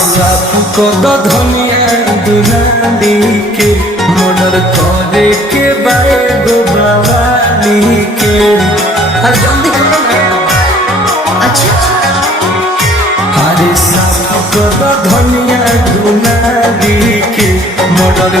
साफ को धनिया दुलाली के मर्डर करे के बाए गो बवाली के। अरे जल्दी करो ना। अच्छा अरे साफ को धनिया दुलाली के मर्डर